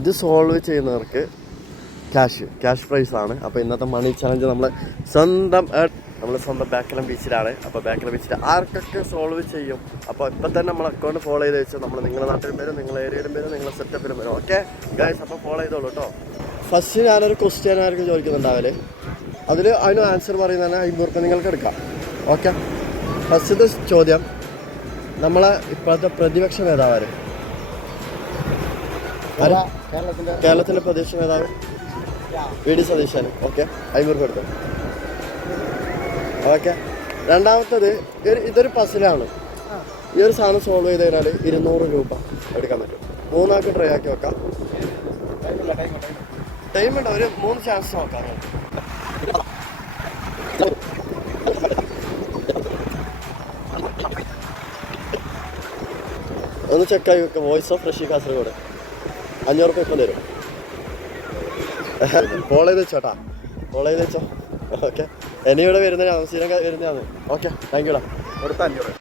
ഇത് സോൾവ് ചെയ്യുന്നവർക്ക് ക്യാഷ് പ്രൈസാണ്. അപ്പോൾ ഇന്നത്തെ മണി ചലഞ്ച് നമ്മൾ സ്വന്തം ബേക്കലം ബീച്ചിലാണ്. അപ്പോൾ ബേക്കലം ബീച്ചിൽ ആർക്കൊക്കെ സോൾവ് ചെയ്യും. അപ്പോൾ ഇപ്പം തന്നെ നമ്മൾ അക്കൗണ്ട് ഫോളോ ചെയ്ത് വെച്ചാൽ നമ്മൾ നിങ്ങളുടെ നാട്ടിലും വരും, നിങ്ങളുടെ ഏരിയയിലും വരും, നിങ്ങളുടെ സെറ്റപ്പിലും വരും. ഓക്കെ ഗൈസ്, അപ്പോൾ ഫോളോ ചെയ്തോളൂ കേട്ടോ. ഫസ്റ്റ് ഞാനൊരു ക്വസ്റ്റ്യൻ ആയിരിക്കും ചോദിക്കുന്നുണ്ടാവല്. അതിന് ആൻസർ പറയുന്നതന്നെ 50 രൂപ നിങ്ങൾക്ക് എടുക്കാം. ഓക്കെ, ഫസ്റ്റത്തെ ചോദ്യം, നമ്മളെ ഇപ്പോഴത്തെ പ്രതിപക്ഷ നേതാവ് കേരളത്തിൻ്റെ പ്രതിപക്ഷ നേതാവ് വി.ഡി. സതീശൻ. ഓക്കെ, 50 രൂപ എടുത്തു. ഓക്കെ, രണ്ടാമത്തത് ഇതൊരു പസിലാണ്. ഈ ഒരു സാധനം സോൾവ് ചെയ്ത് കഴിഞ്ഞാൽ 200 രൂപ എടുക്കാൻ പറ്റും. മൂന്നാൾക്ക് ട്രൈ ആക്കി വെക്കാം. ടൈം ഉണ്ടോ? ഒരു 3 ചാൻസ് നോക്കാം. ഒന്ന് ചെക്കായി വെക്കാം. വോയിസ് ഓഫ് ഋഷി കാസർഗോഡ് 500 രൂപ ഇപ്പം തരും. ഫോളോ ചെയ്ത് വെച്ചോട്ടാ, ഫോളോ ചെയ്ത് വെച്ചോ. ഓക്കെ, ഇനി ഇവിടെ വരുന്നതാണ്, സ്ഥിരം വരുന്നതാണ്. ഓക്കെ, താങ്ക് യുടാ. അടുത്ത 500.